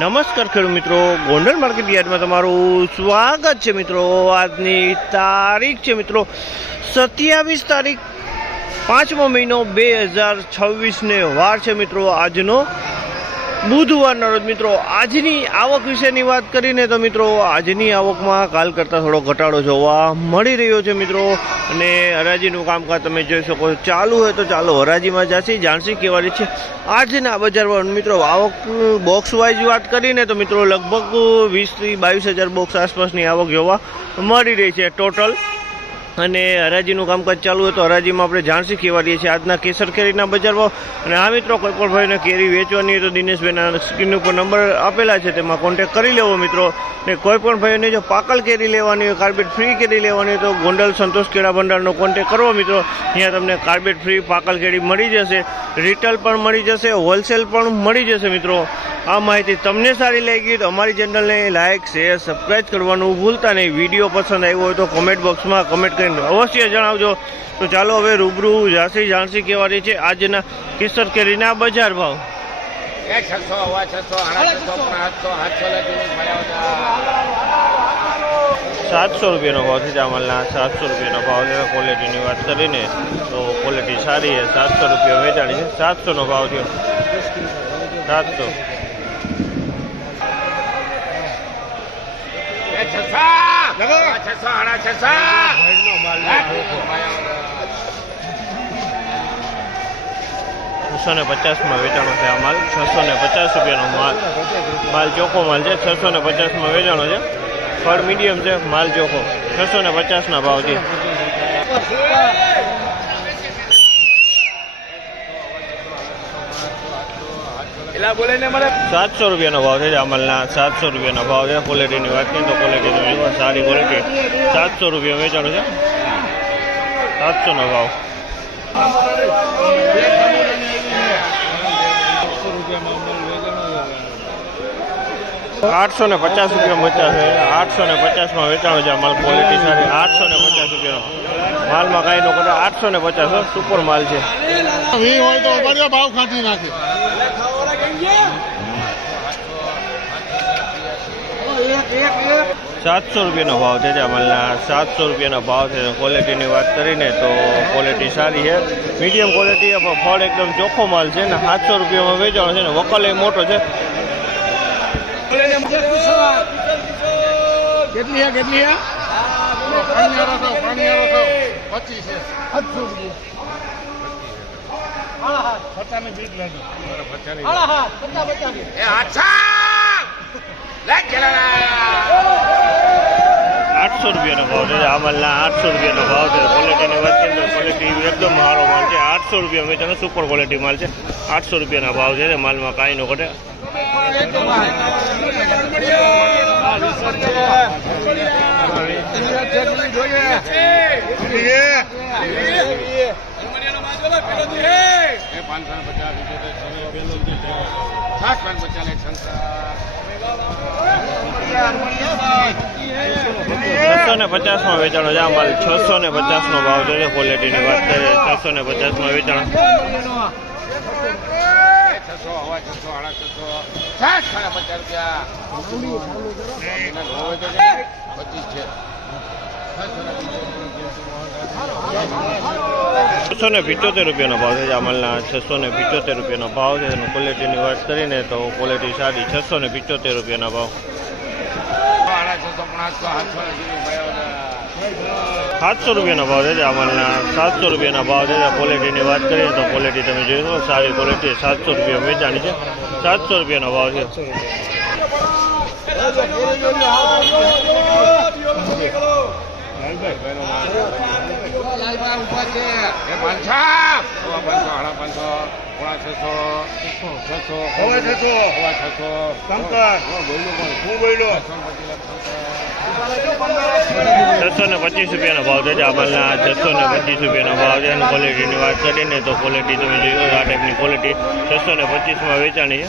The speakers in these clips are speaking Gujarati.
નમસ્કાર ખેડૂત મિત્રો, ગોંડલ માર્કેટ યાર્ડમાં તમારું સ્વાગત છે મિત્રો। આજની તારીખ છે મિત્રો 27 તારીખ 5મો મહિનો 2026 ને વાર છે મિત્રો આજનો બુધવારના રોજ। મિત્રો આજની આવક વિશેની વાત કરીને તો મિત્રો આજની આવકમાં કાલ કરતાં થોડો ઘટાડો જોવા મળી રહ્યો છે મિત્રો। અને હરાજીનું કામકાજ તમે જોઈ શકો છો ચાલુ હોય તો ચાલો હરાજીમાં જાણસી કેવા છે આજના બજારમાં મિત્રો। આવક બોક્સ વાઇઝ વાત કરીને તો મિત્રો લગભગ 20 થી 22 હજાર બોક્સ આસપાસની આવક જોવા મળી રહી છે ટોટલ। અને હરાજીનું કામકાજ ચાલુ હોય તો હરાજીમાં આપણે જાણસી કેવા રહીએ છીએ આજના કેસર કેરીના બજારમાં। અને આ મિત્રો કોઈ પણ ભાઈને કેરી વેચવાની હોય તો દિનેશભાઈના સ્ક્રીન ઉપર નંબર આપેલા છે તેમાં કોન્ટેક્ટ કરી લેવો મિત્રો। ને કોઈ પણ ભાઈને જો પાકલ કેરી લેવાની હોય, કાર્બેટ ફ્રી કેરી લેવાની હોય તો ગોંડલ સંતોષ કેળા ભંડારનો કોન્ટેક્ટ કરવો મિત્રો। અહીંયા તમને કાર્બેટ ફ્રી પાકલ કેરી મળી જશે, રિટેલ પણ મળી જશે, હોલસેલ પણ મળી જશે મિત્રો। આ માહિતી તમને સારી લાગી તો અમારી ચેનલને લાઇક, શેર, સબસ્ક્રાઈબ કરવાનું ભૂલતા નહીં। વિડીયો પસંદ આવ્યો હોય તો કોમેન્ટ બોક્સમાં કમેન્ટ કરીને અવશ્ય જણાવજો। તો ચાલો હવે રૂબરૂ જાણસી કેવા રહી છે આજના કેસર કેરીના બજાર ભાવ। 700 રૂપિયાનો ભાવ છે જામલના, 700 રૂપિયાનો ભાવ છે। ક્વોલિટીની વાત કરીને તો ક્વોલિટી સારી છે, 700 રૂપિયા વેચાણી છે, 700નો ભાવ થયો 700। 650 વેચાણો છે આ માલ, 650 રૂપિયાનો માલ ચોખ્ખો માલ છે, 650 વેચાણો છે। ફળ મીડિયમ છે, માલ ચોખ્ખો 650ના ભાવ છે। 700 રૂપિયાનો ભાવ છે જામલના, 700 રૂપિયાનો ભાવ છે। ક્વોલિટીની વાત કરીએ તો ક્વોલિટી સારી ક્વોલિટી, 700 રૂપિયા વેચાણું છે, 700નો ભાવ। 850 રૂપિયા મચા છે, 850માં વેચાણું છે માલ, ક્વોલિટી સારી, 850 રૂપિયાનો માલમાં કાંઈ નો કરે, 850 સુપર માલ છે। 700 રૂપિયાનો ભાવ છે જામલના, 700 રૂપિયાનો ભાવ છે। ક્વોલિટીની વાત કરીને તો ક્વોલિટી સારી છે, મીડિયમ ક્વોલિટી, ફળ એકદમ ચોખ્ખો માલ છે ને 700 રૂપિયામાં વેચાણો છે ને વકલ એ મોટો છે। કેટલી ₹800 રૂપિયાનો ભાવ છે જામલના, 800 રૂપિયાનો ભાવ છે। ક્વોલિટીની વાત કરીએ તો ક્વોલિટી એકદમ સારો માલ છે, 800 રૂપિયા વેચાણો સુપર ક્વોલિટી માલ છે, 800 રૂપિયાના ભાવ છે। માલમાં કાંઈ નો ઘટે। 650માં વેચાણો છે આ માલ, 650નો ભાવ છે। ક્વોલિટીની વાત કરીએ 650માં વેચાણો। 675 રૂપિયાનો ભાવ છે જામલના, 675 રૂપિયાનો ભાવ છે। ક્વોલિટીની વાત કરીને તો ક્વોલિટી સારી, 675 રૂપિયાના ભાવ। 700 રૂપિયાનો ભાવ છે જામલના, 700 રૂપિયાના ભાવ છે। ક્વોલિટીની વાત કરીએ તો ક્વોલિટી તમે જોઈ સારી ક્વોલિટી, 700 રૂપિયા વેચાણી છે, 700 રૂપિયાનો ભાવ છે। 625 રૂપિયાનો ભાવ છે જામલના, 625 રૂપિયાનો ભાવ છે। અને ક્વોલિટીની વાત કરીને તો ક્વોલિટી તમે જોઈ આ ટાઈપની ક્વોલિટી 625માં વેચાણી છે।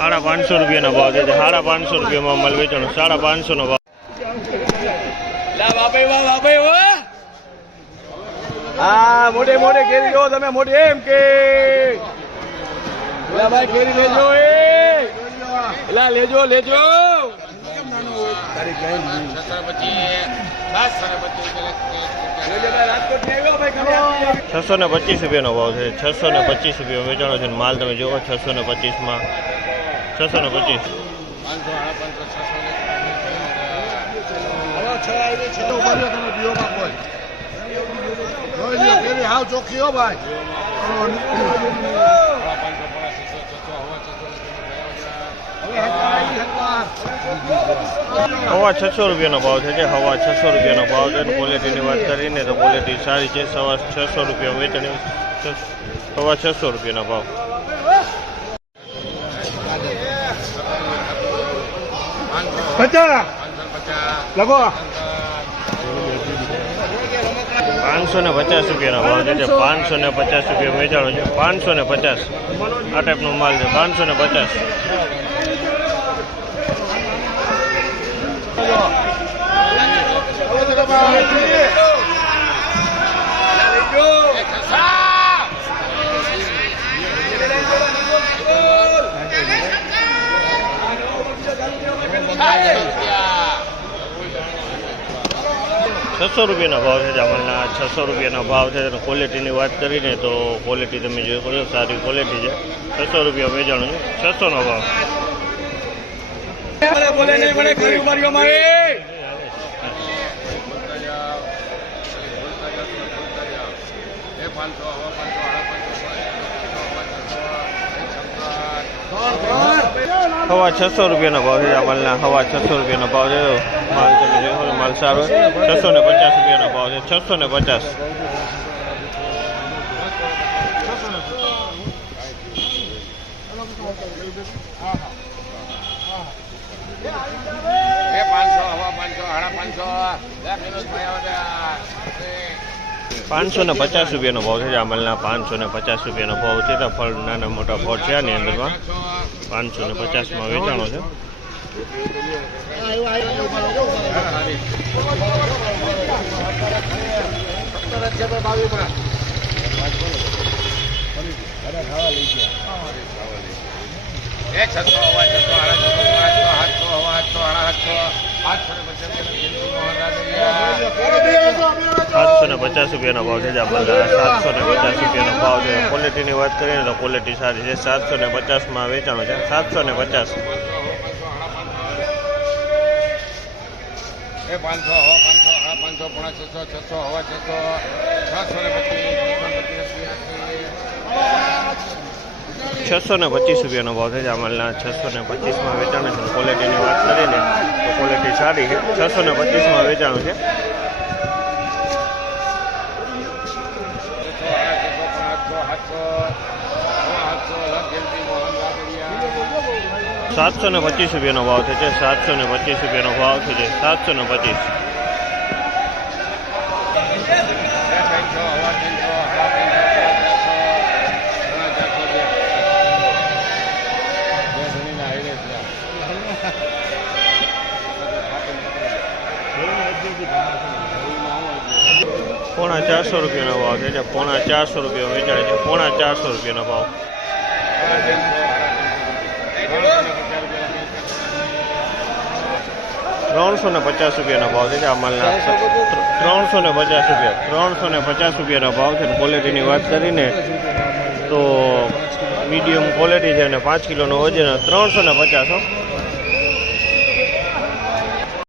550 રૂપિયાનો ભાવ છે, 550 રૂપિયામાં માલ વેચાણો, 550નો ભાવ। હા મોઢે મોઢે કેરી લો તમે મોઢે એમ કે એલા ભાઈ કેરી લેજો એલા લેજો લેજો ₹625 ભાવ છે. 625 વેચાણો છે. માલ તમે જોવો 625 માં 625. ચોખ્ખી હો ભાઈ હવા ₹600 ભાવ છે. હવા ₹600 ભાવ છે. ક્વોલિટીની વાત કરીને તો ક્વોલિટી સારી છે. ₹600 વેચાણી. હવા ₹600 ભાવ. લગો ₹550 ભાવ છે. ₹550 વેચાણો છે. 550 આ ટાઈપનો માલ છે. 550. ₹600 ભાવ છે. જામલના ₹600 ભાવ છે. ક્વોલિટીની વાત કરીને તો ક્વોલિટી તમે જોઈ શકો સારી ક્વોલિટી છે. ₹600 વેચાણું છે. 600 ભાવ. હવા ₹600 ભાવ છે. માલના હવા ₹600 ભાવ છે. માલ તમે જોયો માલ સારો ₹650 ભાવ છે. 650. ₹550 ભાવ છે. જામલના ₹550 ભાવ છે. તો ફળ નાના મોટા ફળ છે આની અંદરમાં 550 વેચાણો છે. ₹750 ભાવ છે. જામલના ₹750 ભાવ છે. ક્વોલિટીની વાત કરીએ તો ક્વોલિટી સારી છે. 750 વેચાણો છે. 750. 625 ભાવ છે. જામલના 625 વેચાણ છે. ક્વોલિટીની વાત કરીને તો ક્વોલિટી સારી છે. 625 વેચાણું છે. 725 ભાવ છે. 725 ભાવ છે. 725. ₹450 ભાવ છે. ₹450 વેચાય છે. ₹450 ભાવ. ₹350 ભાવ છે. માલના ₹350 ભાવ છે. ક્વોલિટીની વાત કરીને તો મીડિયમ ક્વોલિટી છે અને 5 કિલોનો વજન 350.